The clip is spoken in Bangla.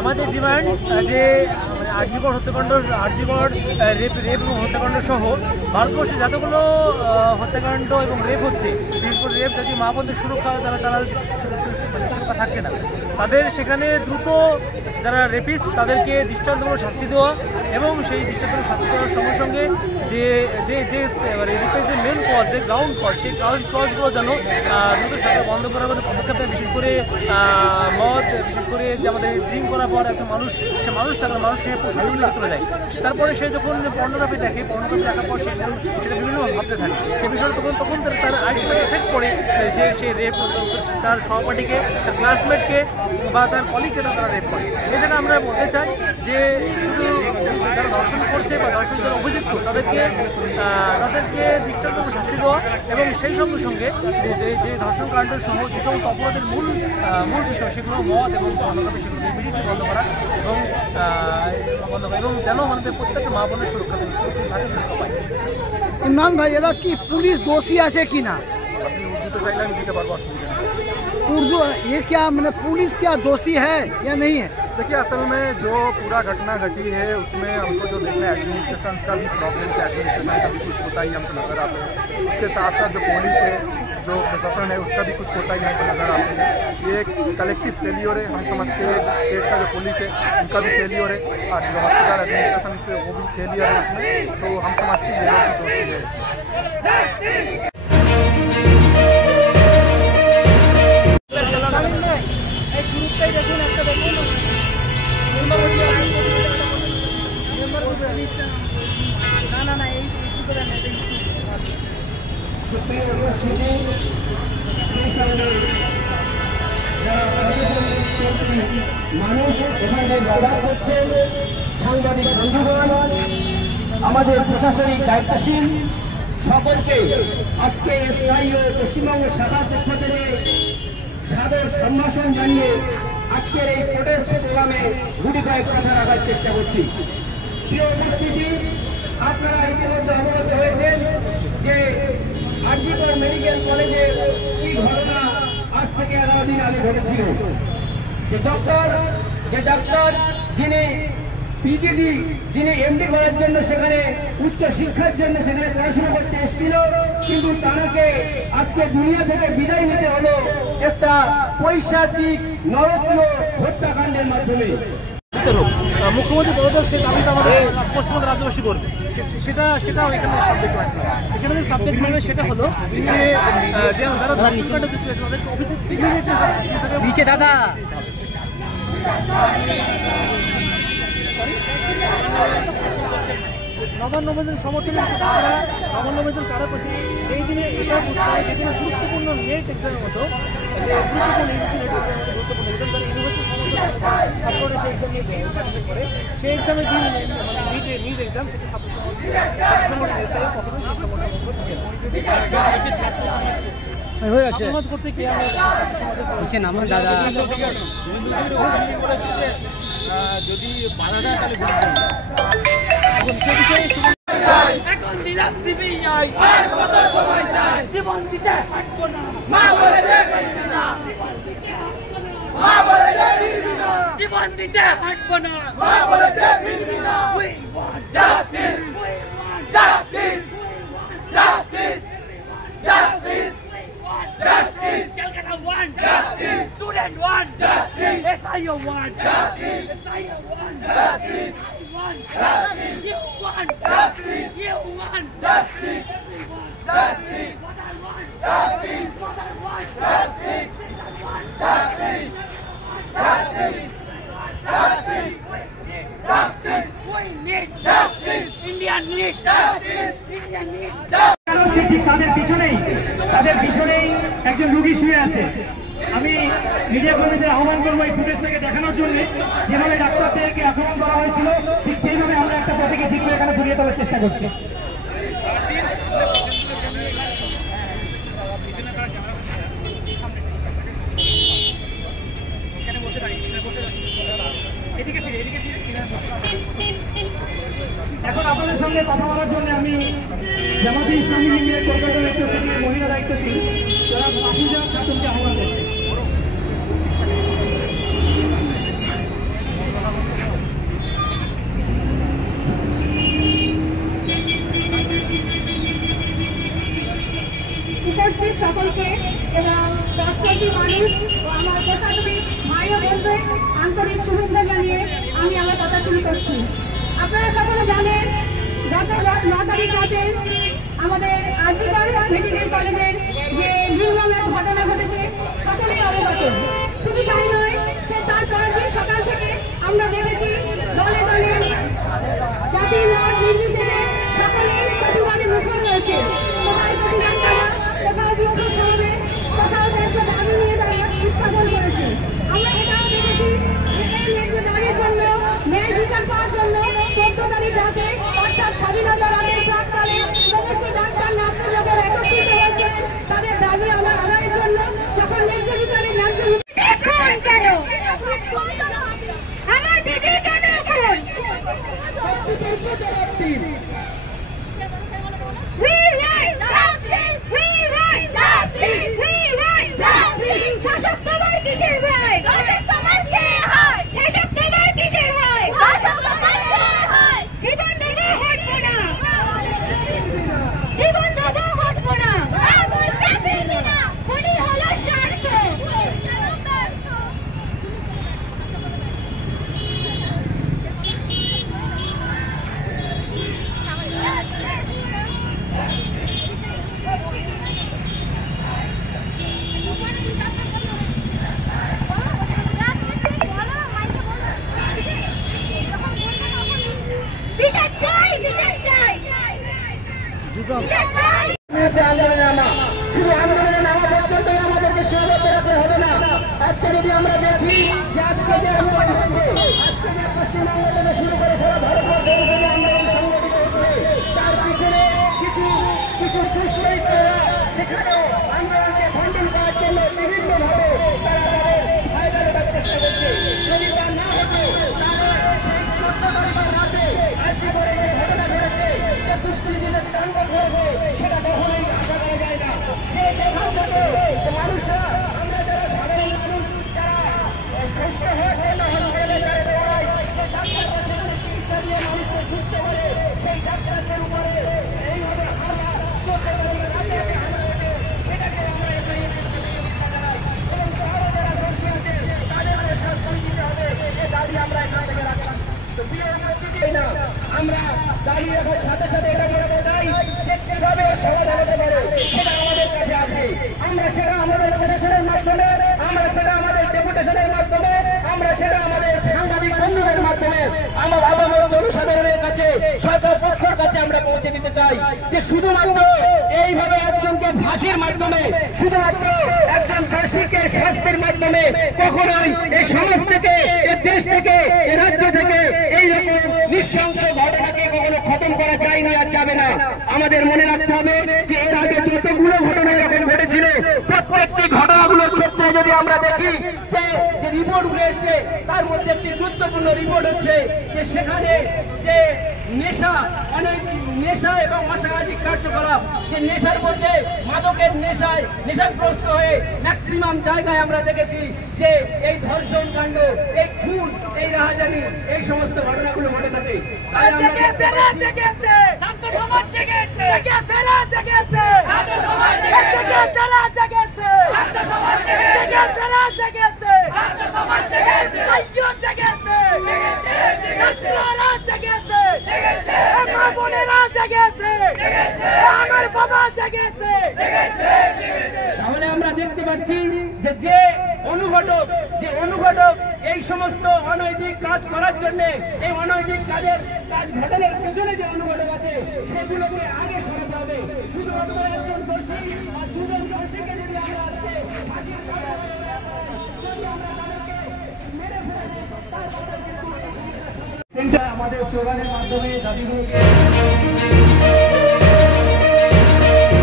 আমাদের ডিমান্ড যে আরজিকর হত্যাকাণ্ড, আরজিকর রেপ এবং হত্যাকাণ্ড সহ ভারতবর্ষে যতগুলো হত্যাকাণ্ড এবং রেপ হচ্ছে, বিশেষ করে রেপ যদি মা বোনদের সুরক্ষা তারা সুরক্ষা থাকছে না, তাদের সেখানে দ্রুত যারা রেপিস্ট তাদেরকে দৃষ্টান্তমূলক শাস্তি দেওয়া এবং সেই দৃষ্টান্তমূলক শাস্তি দেওয়ার সঙ্গে সঙ্গে যে যে যে রেপের যে মেন কজ, যে গ্রাউন্ড কজ, সেই গ্রাউন্ড কজগুলো যেন দ্রুত সরকার বন্ধ করার কোনো পদক্ষেপ নেয়। বিশেষ করে মদ, বিশেষ করে যে আমাদের ড্রিঙ্ক করার পর একটা মানুষ, সে মানুষ থাকলে মানুষ সে পশুর দিকে চলে যায়, তারপরে সে যখন পর্নোগ্রাফি দেখে, পর্নোগ্রাফি দেখার পর সেটা বিভিন্নভাবে ভাবতে থাকে, সে বিষয়ে তখন তার আইডেন্টিফাই এফেক্ট পড়ে, সে রেপ তার সহপাঠীকে, তার ক্লাসমেটকে বা তার কলিগকে তারা রেপ করে। এছাড়া আমরা বলতে চাই যে শুধু যারা ধর্ষণ করছে বা ধর্ষণ যারা অভিযুক্ত তাদেরকে দৃষ্টান্তমূলক শাস্তি দেওয়া এবং সেই সঙ্গে সঙ্গে যে ধর্ষণ কাণ্ড সহ যে সমস্ত অপরাধের মূল বিষয় সেগুলো মদ এবং পর্নোগ্রাফি সেগুলো ইমিডিয়েটলি বন্ধ করা এবং যেন আমাদের প্রত্যেকটা মা বোনের সুরক্ষা পায়। ইমরান ভাই, এরা কি পুলিশ দোষী আছে কিনা? আপনি উর্দু তো চাইলে আমি দিতে পারবো, অসুবিধা নেই। उर्दू ये क्या मैंने पुलिस क्या दोषी है या नहीं है? देखिए, असल में जो पूरा घटना घटी है उसमें हमको जो देखना है एडमिनिस्ट्रेशन का भी प्रॉब्लम है, एडमिनिस्ट्रेशन का भी कुछ होता ही हमको नजर आता है। उसके साथ साथ जो पुलिस है, जो प्रशासन है, उसका भी कुछ होता ही हमको नजर आता है। ये एक कलेक्टिव फेलियर है, हम समझते हैं। स्टेट का जो पुलिस है उनका भी फेलियर है और जो हॉस्पिटल एडमिनिस्ट्रेशन से वो भी फेलियर है इसमें, तो हम समझते हैं ये लोग भी दोषी है इसमें। মানুষ এখানে যাতায়াত করছেন, সাংবাদিক বন্ধুগণ, আমাদের প্রশাসনিক দায়িত্বশীল সকলকে আজকে স্থায়ী ও পশ্চিমবঙ্গ শাখার পক্ষ থেকে সাদর সম্ভাষণ জানিয়ে আজকের এই প্রোটেস্ট প্রোগ্রামে গুটি কয়েক কথা রাখার চেষ্টা করছি। প্রিয় উপস্থিতি, আপনারা ইতিমধ্যে অবগত হয়েছেন যে আরজিকর মেডিকেল কলেজে কি ঘটনা আজ থেকে 11 দিন আগে ঘটেছিল। যে ডাক্তার যিনি পিজিডি, যিনি এমডি করার জন্য সেখানে উচ্চ শিক্ষার জন্য সেখানে পড়াশোনা করতে এসেছিল, কিন্তু তাকে আজকে দুনিয়া থেকে বিদায় নিতে হলো একটা পৈশাচিক নরকীয় হত্যাকাণ্ডের মাধ্যমে। মুখ্যমন্ত্রী পদত্যাগ সেই দাবিটা আমাদের পশ্চিমবঙ্গ রাজ্যবাসী করবে, সেটাও এখানে সাবজেক্ট হয়। এখানে যে সাবজেক্ট নেবে সেটা হলো যে যারা ধর্ষণকাণ্ড যুক্ত হয়েছে তাদেরকে অভিযোগ নিচে দাদা নবান্নবজন সমর্থনের নবান্নবজন কারা করছে এই দিনে এটা বুঝতে হয় যেদিনে গুরুত্বপূর্ণ নেট এক্সামের মতো গুরুত্বপূর্ণ সেই এক্সামের দিন নিট এক্সাম সেটা সমাজ করতে কে আমার দাদা যদি বাধা দেয় তাহলে এখন সে বিষয়ে এখন দিলাম সিবিআই আর কত সময় চাই জীবন দিতে হাঁটবো না মা বলেছে ফিরবি না মা বলেছে ফিরবি না জীবন দিতে হাঁটবো না মা বলেছে ফিরবি না we want justice justice justice justice justice Calcutta want justice student want justice SIO want justice SIO want justice justice you want justice you want justice justice what I want justice what I want justice justice justice justice justice we need justice Indian need justice Indian need justice তাদের পিছনেই একজন রোগী শুয়ে আছে। আমি মিডিয়া কর্মীদের আহ্বান করবো এই ফুটেজ থেকে দেখানোর জন্য যেভাবে ডাক্তারদেরকে আক্রমণ করা হয়েছিল ঠিক সেইভাবে আমরা একটা প্রতীকী চিত্র এখানে ফুটিয়ে তোলার চেষ্টা করছি। এখন আপনাদের সঙ্গে কথা বলার জন্য আমি জামাতে ইসলামী হিন্দের কলকাতা দায়িত্বশীল মহিলা দায়িত্বশীল যারা মাসুজা খাতুনকে আহ্বান করছে। পুলিশ ও আমার প্রশাসনিক ভাই ও বন্ধুদের আন্তরিক শুভেচ্ছা জানিয়ে আমি আমার কথা শুরু করছি। আপনারা সকলে জানেন গত 9 তারিখ রাতে আমাদের আজিকার মেডিকেল কলেজের যে নির্মমের ঘটনা ঘটেছে সকলেই অবগত। শুধু তাই নয়, সে তার পরের দিন সকাল থেকে আমরা দেখেছি দলে দলে জাতি মত নির্বিশেষে সকলেই প্রতিবাদে মুখর রয়েছে। কোথায় প্রতিবাদ সভা, কোথাও বিক্ষোভ সমাবেশ, কোথাও ন্যায্য দাবি নিয়ে তারা উত্থাপন করেছে। আমরা এটাও দেখেছি যে এই ন্যায্য দাবির জন্য, ন্যায় বিচার পাওয়ার জন্য 14 তারিখ রাতে অর্থাৎ স্বাধীনতা রাতের প্রাককালে সমস্ত ডাক্তার নার্সের লোকের একত্রিত হয়েছে তাদের দাবি আদায়ের জন্য। যখন ন্যায্য বিচারের ন্যায্য এখন কেন আমার দিদি কেন এখন We want justice! We want justice! We want justice! শাসক তোমার কিসের ভাই? শাসক তোমার কে হয়? শাসক তোমার কিসের হয়? শাসক তোমার কে হয়? জীবন দেবো হটবো না, জীবন দেবো হটবো না, বলছে ফিরবি না, উনি হলো স্বার্থ। বিচার চাই, বিচার চাই, বিচার চাই। আন্দোলনে নামা, শুধু আন্দোলনে নামা পর্যন্ত আমাদেরকে সীমাবদ্ধ রাখতে হবে না। আজকে যদি আমরা দেখি যে আজকে যে আন্দোলন হচ্ছে, আজকে যে পশ্চিমবঙ্গ থেকে শুরু করে সারা ভারতবর্ষের যে আন্দোলন সংগঠিত হচ্ছে, তার পিছনে কিছু দুষ্কৃতীরা সেখানেও আন্দোলনকে খণ্ডন করার জন্য বিভিন্নভাবে তারা তাদের ফায়দা নেবার চেষ্টা করছে। যদি তা না হতো তাহলে সেই 14 তারিখের রাতে আজকে করে যে ঘটনা ঘটেছে, যে দুষ্কৃতীদের তাণ্ডব হয়েছে, সেটা কখনোই আশা করা যায় না। যে দেখার মতো মানুষরা, আমরা যারা সাধারণ মানুষ, যারা সুস্থ হয়ে হসপিটালে যারা দৌড়ায়, যে ডাক্তাররা সেখানে চিকিৎসা দিয়ে মানুষকে সুস্থ করে, সেই ডাক্তারদের উপরে এইভাবে হামলা 14 তারিখের রাতে হামলা হয়েছে, সেটাকে আমরা এখানে জানাই। এবং তারা যারা দোষী আছে তাদেরকে শাস্তি দিতে হবে, এ দাবি আমরা এখান থেকে রাখলাম। তো না, আমরা দাবি রাখার সাথে সাথে এটা বলতে চাই যে কিভাবে সমাধান হতে পারে সেটা আমাদের কাছে আছে। আমরা সেটা আমাদের প্রশাসনের মাধ্যমে, আমরা সেটা আমাদের ডেপুটেশনের মাধ্যমে, আমরা সেটা আমাদের সাংবাদিক বন্ধুদের মাধ্যমে, আমার আপামর জনসাধারণের কাছে, সরকার পক্ষের কাছে আমরা পৌঁছে দিতে চাই যে শুধুমাত্র এইভাবে একজনকে ফাঁসির মাধ্যমে, শুধুমাত্র একজন দোষীকে শাস্তির মাধ্যমে কখনোই এই সমাজ থেকে, এই দেশ থেকে, এই রাজ্য থেকে এইরকম নৃশংস ঘটনাকে কখনো খতম করা যায়নি আর যাবে না। আমাদের মনে রাখতে হবে যে এর আগে যতগুলো ঘটনা এরকম ঘটেছিল, প্রত্যেকটি ঘটনাগুলোর ক্ষেত্রে যদি আমরা দেখি যে রিপোর্টগুলো এসছে, তার মধ্যে একটি গুরুত্বপূর্ণ রিপোর্ট হচ্ছে যে সেখানে যে নেশা, অনেক নেশা এবং অসামাজিক কার্যকলাপ, যে নেশার মধ্যে মাদকের নেশায় নেশাগ্রস্ত হয়ে ম্যাক্সিমাম জায়গায় আমরা দেখেছি যে এই ধর্ষণ কাণ্ড, এই খুন, এই রাহাজানি, এই সমস্ত ঘটনাগুলো ঘটে থাকে। তাহলে আমরা দেখতে পাচ্ছি যে যে অনুঘটক এই সমস্ত অনৈতিক কাজ করার জন্য, এই অনৈতিক কাজ ঘটনার পেছনে যে অনুঘটক আছে সেগুলোকে আগে সরাতে হবে। শুধুমাত্র একজন দোষী আর দুজন দোষীকে যদি আমরা আজকে ফাঁসির আমাদের স্লোগানের মাধ্যমে দাবিগুলোকে